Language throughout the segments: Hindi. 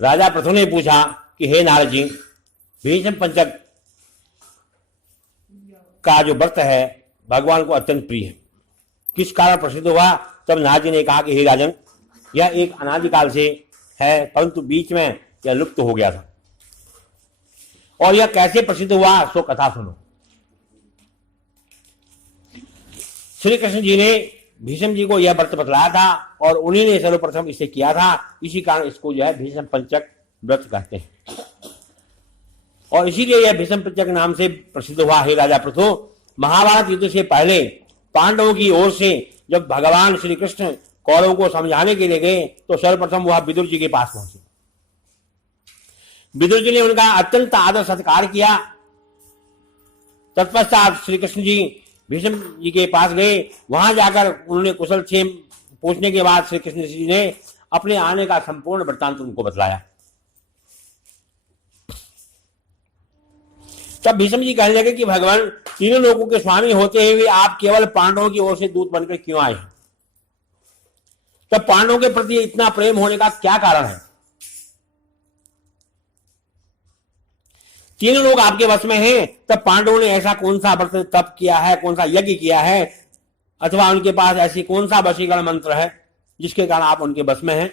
राजा पृथु ने पूछा कि हे नारद जी, भीष्म पंचक का जो व्रत है भगवान को अत्यंत प्रिय है, किस कारण प्रसिद्ध हुआ? तब नारद जी ने कहा कि हे राजन, यह एक अनादिकाल से है, परंतु बीच में यह लुप्त हो गया था। और यह कैसे प्रसिद्ध हुआ, सो कथा सुनो। श्री कृष्ण जी ने भीष्म जी को यह व्रत बतलाया था और उन्हीं ने सर्वप्रथम इसे किया था। इसी कारण इसको जो है भीष्म पंचक व्रत कहते हैं और इसीलिए यह भीष्म पंचक नाम से प्रसिद्ध हुआ। हे राजा पृथु, महाभारत युद्ध से पहले पांडवों की ओर से जब भगवान श्री कृष्ण कौरवों को समझाने के लिए गए तो सर्वप्रथम वह विदुर जी के पास पहुंचे। विदुर जी ने उनका अत्यंत आदर सत्कार किया। तत्पश्चात श्री कृष्ण जी भीष्म जी के पास गए। वहां जाकर उन्होंने कुशल क्षेम पूछने के बाद श्री कृष्ण जी ने अपने आने का संपूर्ण वृत्तांत उनको बतलाया। तब भीष्म जी कहने लगे कि भगवान, तीनों लोगों के स्वामी होते हुए आप केवल पांडवों की ओर से दूत बनकर क्यों आए हैं? तब पांडवों के प्रति इतना प्रेम होने का क्या कारण है? तीनों लोग आपके वश में हैं, तब पांडवों ने ऐसा कौन सा व्रत तप किया है, कौन सा यज्ञ किया है, अथवा उनके पास ऐसी कौन सा वशीकरण मंत्र है जिसके कारण आप उनके वश में हैं?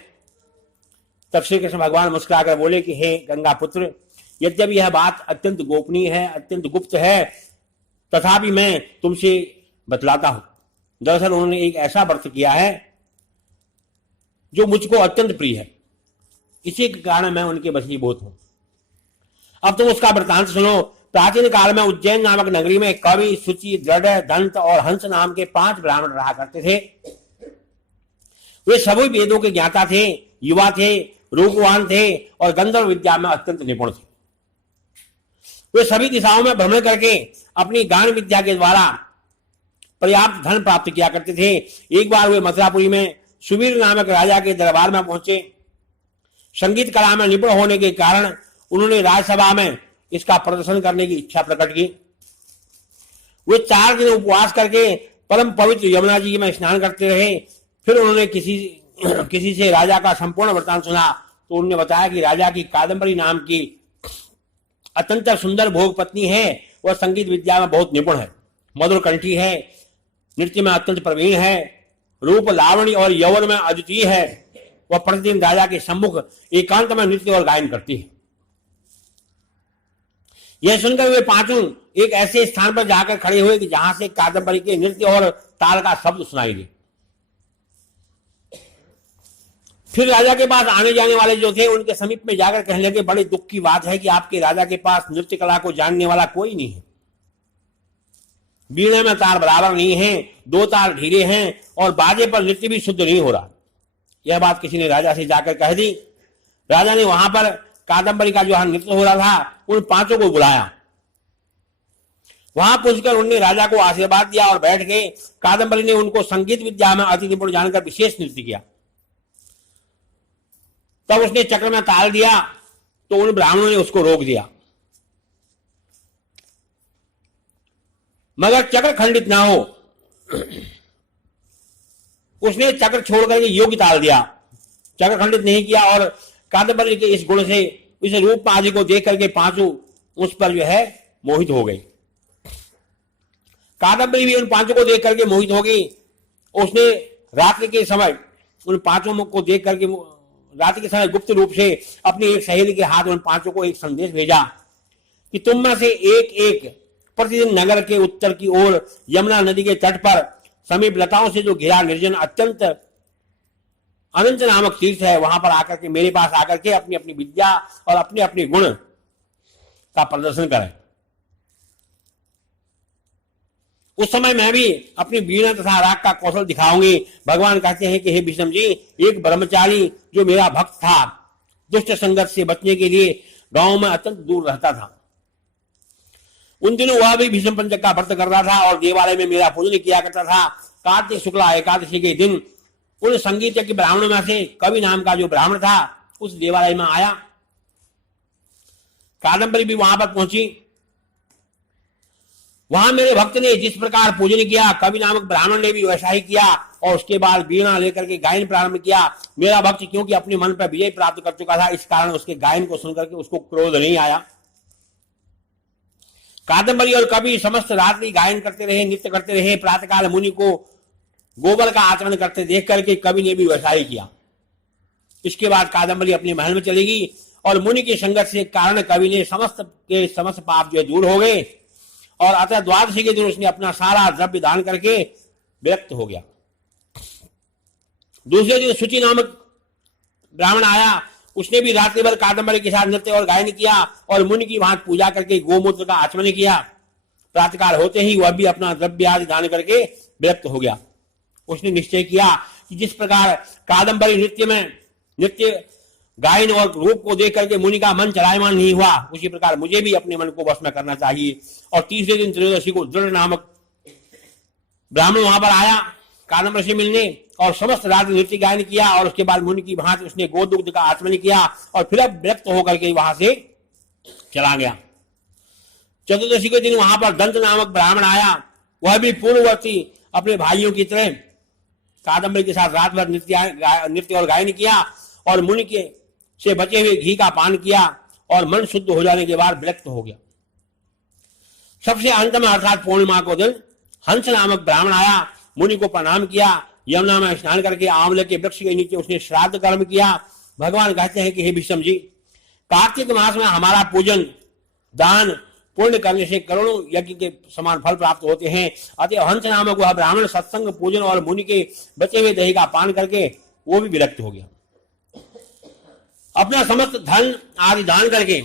तब श्री कृष्ण भगवान मुस्कुराकर बोले कि हे गंगा पुत्र, यद्यपि यह बात अत्यंत गोपनीय है, अत्यंत गुप्त है, तथापि मैं तुमसे बतलाता हूं। दरअसल उन्होंने एक ऐसा व्रत किया है जो मुझको अत्यंत प्रिय है, इसी के कारण मैं उनके वशीभूत हूं। अब तुम उसका वृतांत सुनो। प्राचीन काल में उज्जैन नामक नगरी में कवि, शुचि, दृढ़, दंत और हंस नाम के 5 ब्राह्मण रहा करते थे। वे सभी वेदों के ज्ञाता थे, युवा थे, रूपवान थे और गंधर्व विद्या में अत्यंत निपुण थे। वे सभी दिशाओं में भ्रमण करके अपनी गान विद्या के द्वारा पर्याप्त धन प्राप्त किया करते थे। एक बार वे मथुरापुरी में सुवीर नामक राजा के दरबार में पहुंचे। संगीत कला में निपुण होने के कारण उन्होंने राज्यसभा में इसका प्रदर्शन करने की इच्छा प्रकट की। वे 4 दिन उपवास करके परम पवित्र यमुना जी में स्नान करते रहे। फिर उन्होंने किसी से राजा का संपूर्ण वृत्तांत सुना तो उन्होंने बताया कि राजा की कादम्बरी नाम की अत्यंत सुंदर भोग पत्नी है। वह संगीत विद्या में बहुत निपुण है, मधुर कंठी है, नृत्य में अत्यंत प्रवीण है, रूप, लावणी और यौवन में अद्वितीय है। वह प्रतिदिन राजा के सम्मुख एकांत में नृत्य और गायन करती है। यह सुनकर वे पांचों एक ऐसे स्थान पर जाकर खड़े हुए कि जहां से कादम्बरी के नृत्य और ताल का शब्द सुनाई दे। फिर राजा के पास आने जाने वाले जो थे उनके समीप में जाकर कहने लगे, बड़े दुख की बात है कि आपके राजा के पास नृत्य कला को जानने वाला कोई नहीं है। वीणा में तार बराबर नहीं है, 2 तार ढीले हैं और बाजे पर नृत्य भी शुद्ध नहीं हो रहा। यह बात किसी ने राजा से जाकर कह दी। राजा ने वहां पर कादम्बरी का जो नृत्य हो रहा था उन 5 को बुलाया। वहां पहुंचकर उन्होंने राजा को आशीर्वाद दिया और बैठ गए। कादम्बरी ने उनको संगीत विद्या में अति निपुण जानकर विशेष नृत्य किया। तब उसने चक्र में ताल दिया तो उन ब्राह्मणों ने उसको रोक दिया, मगर चक्र खंडित ना हो उसने चक्र छोड़ करके योग्य ताल दिया। चक्र खंडित नहीं किया और कादम्बरी के इस गुण से, इस रूप आदि को देख करके 5 उस पर जो है मोहित हो गई। कादम्बरी भी उन 5 को देख करके मोहित हो गई। उसने रात्रि के समय उन 5 को देख करके रात्रि के समय गुप्त रूप से अपनी एक सहेली के हाथ उन 5 को एक संदेश भेजा कि तुम में से एक एक प्रतिदिन नगर के उत्तर की ओर यमुना नदी के तट पर समीप लताओं से जो घिरा निर्जन अत्यंत अनंत नामक तीर्थ है, वहां पर आकर के मेरे पास आकर के अपनी अपनी विद्या और अपने अपने गुण का प्रदर्शन करें। उस समय मैं भी अपनी वीणा तथा राग का कौशल दिखाऊंगी। भगवान कहते हैं कि हे भीष्म जी, एक ब्रह्मचारी जो मेरा भक्त था, दुष्ट संगत से बचने के लिए गांव में अत्यंत दूर रहता था। उन दिनों वह भी भीष्म पंचक का व्रत कर रहा था और देवालय में मेरा पूजन किया करता था। कार्तिक शुक्ला एकादशी के दिन उन संगीत के ब्राह्मणों में से कवि नाम का जो ब्राह्मण था उस देवालय में आया। कादंबरी भी वहां पर पहुंची। वहां मेरे भक्त ने जिस प्रकार पूजन किया, कवि नामक ब्राह्मण ने भी वैसा ही किया और उसके बाद वीणा लेकर के गायन प्रारंभ किया। मेरा भक्त क्योंकि अपने मन पर विजय प्राप्त कर चुका था, इस कारण उसके गायन को सुनकर के उसको क्रोध नहीं आया। कादंबरी और कवि समस्त रात्रि गायन करते रहे, नृत्य करते रहे। प्रातःकाल मुनि को गोबर का आचरण करते देख करके कवि ने भी वैसा ही किया। इसके बाद कादंबरी अपने महल में चली गई और मुनि की संगत से कारण कवि ने समस्त पाप जो दूर हो गए और अतः द्वादशी के दिन उसने अपना सारा द्रव्य दान करके विरक्त हो गया। दूसरे दिन शुचि नामक ब्राह्मण आया। उसने भी रात्रि भर कादंबरी के साथ नृत्य और गायन किया और मुनि की वहां पूजा करके गोमूत्र का आचमन किया। प्रातःकाल होते ही वह भी अपना द्रव्य आदि दान करके विरक्त हो गया। उसने निश्चय किया कि जिस प्रकार कादंबरी नृत्य गायन और रूप को देख करके मुनि का मन चलायमान नहीं हुआ, उसी प्रकार मुझे भी अपने मन को वश में करना चाहिए। और तीसरे दिन त्रयोदशी को दृढ़ नामक ब्राह्मण वहां पर आया कादंबरी से मिलने और समस्त रात नृत्य गायन किया और उसके बाद मुनि की भांति उसने गोदुग्ध का आचमन किया और फिर अब विरक्त होकर के वहां से चला गया। चतुर्दशी के दिन वहां पर दंत नामक ब्राह्मण आया। वह भी पूर्ववर्ती अपने भाइयों की तरह कादंबरी के साथ रात भर नृत्य और गायन किया और मुनि के से बचे हुए घी का पान किया और मन शुद्ध हो जाने के बाद विरक्त हो गया। सबसे अंत में अर्थात पूर्णिमा को दिन हंस नामक ब्राह्मण आया। मुनि को प्रणाम किया। यमुना में स्नान करके आंवले के वृक्ष के नीचे उसने श्राद्ध कर्म किया। भगवान कहते हैं कि हे भीष्म जी, कार्तिक मास में हमारा पूजन दान पूर्ण करने से करोड़ों यज्ञ के समान फल प्राप्त होते हैं। अतः हंस नामक वह ब्राह्मण सत्संग पूजन और मुनि के बचे हुए दही का पान करके वो भी विरक्त हो गया। अपना समस्त धन आदि दान करके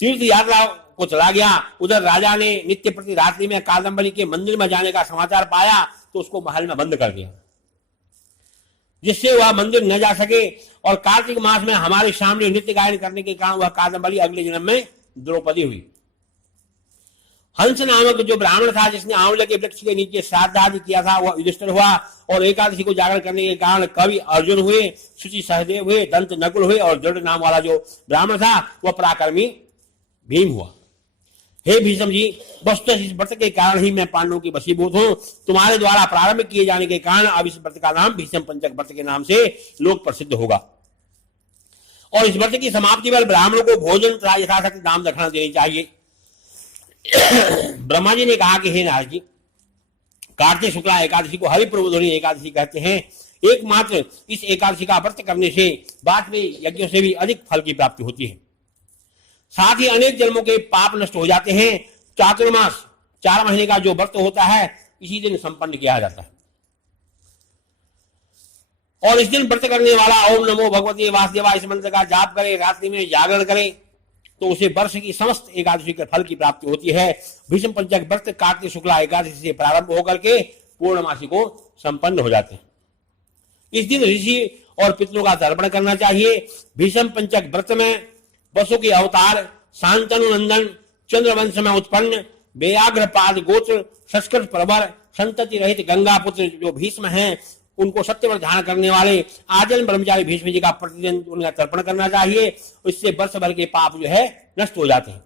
तीर्थ यात्रा को चला गया। उधर राजा ने नित्य प्रति रात्रि में कादंबरी के मंदिर में जाने का समाचार पाया तो उसको महल में बंद कर दिया, जिससे वह मंदिर न जा सके। और कार्तिक मास में हमारे सामने नित्य गायन करने के कारण वह कादंबरी अगले जन्म में द्रौपदी हुई। हंस नामक जो ब्राह्मण था जिसने आंवले के वृक्ष के नीचे श्राद्ध आदि किया था वह युधिष्ठिर हुआ और एकादशी को जागरण करने के कारण कवि अर्जुन हुए, शुचि सहदेव हुए, दंत नकुल हुए और दृढ़ नाम वाला जो ब्राह्मण था वह पराक्रमी भीम हुआ। हे भीष्म जी, वस्तुतः इस व्रत के कारण ही मैं पांडवों की वशीभूत हूं। तुम्हारे द्वारा प्रारंभ किए जाने के कारण अब इस व्रत का नाम भीष्म पंचक व्रत के नाम से लोक प्रसिद्ध होगा। और इस व्रत की समाप्ति पर ब्राह्मणों को भोजन तथा यथाशक्ति दान दक्षिणा देनी चाहिए। ब्रह्मा जी ने कहा कि हे नारद जी, कार्तिक शुक्ला एकादशी को हरि प्रबोधिनी एकादशी कहते हैं। एकमात्र इस एकादशी का व्रत करने से बाद में यज्ञों से भी अधिक फल की प्राप्ति होती है। साथ ही अनेक जन्मों के पाप नष्ट हो जाते हैं। चातुर्मास 4 महीने का जो व्रत होता है इसी दिन संपन्न किया जाता है। और इस दिन व्रत करने वाला ओम नमो भगवते वासुदेवाय इस मंत्र का जाप करे, रात्रि में जागरण करे तो उसे वर्ष की समस्त एकादशी के फल की प्राप्ति होती है। भीष्म पंचक व्रत कार्तिक शुक्ला एकादशी से प्रारंभ होकर के पूर्णमासी को संपन्न हो जाते हैं। इस दिन ऋषि और पितरों का तर्पण करना चाहिए। भीष्म पंचक व्रत में वसु के अवतार शांतनु नंदन चंद्रवंश में उत्पन्न व्याघ्रपाद गोत्र संस्कृत प्रवर संतति रहित गंगा पुत्र जो भीष्म हैं उनको सत्यव्रत ध्यान करने वाले आजन ब्रह्मचारी भीष्म जी का प्रतिदिन उनका तर्पण करना चाहिए। इससे वर्ष भर के पाप जो है नष्ट हो जाते हैं।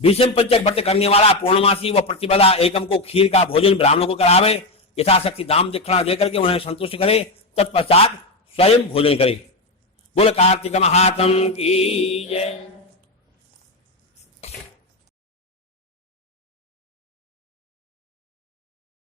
भीष्म पंचक व्रत करने वाला पूर्णमासी व प्रतिपदा एकम को खीर का भोजन ब्राह्मणों को करावे, यथाशक्ति दाम दक्षिणा देकर के उन्हें संतुष्ट करे, तत्पश्चात स्वयं भोजन करे। बोल कार्तिक महात्म की जय।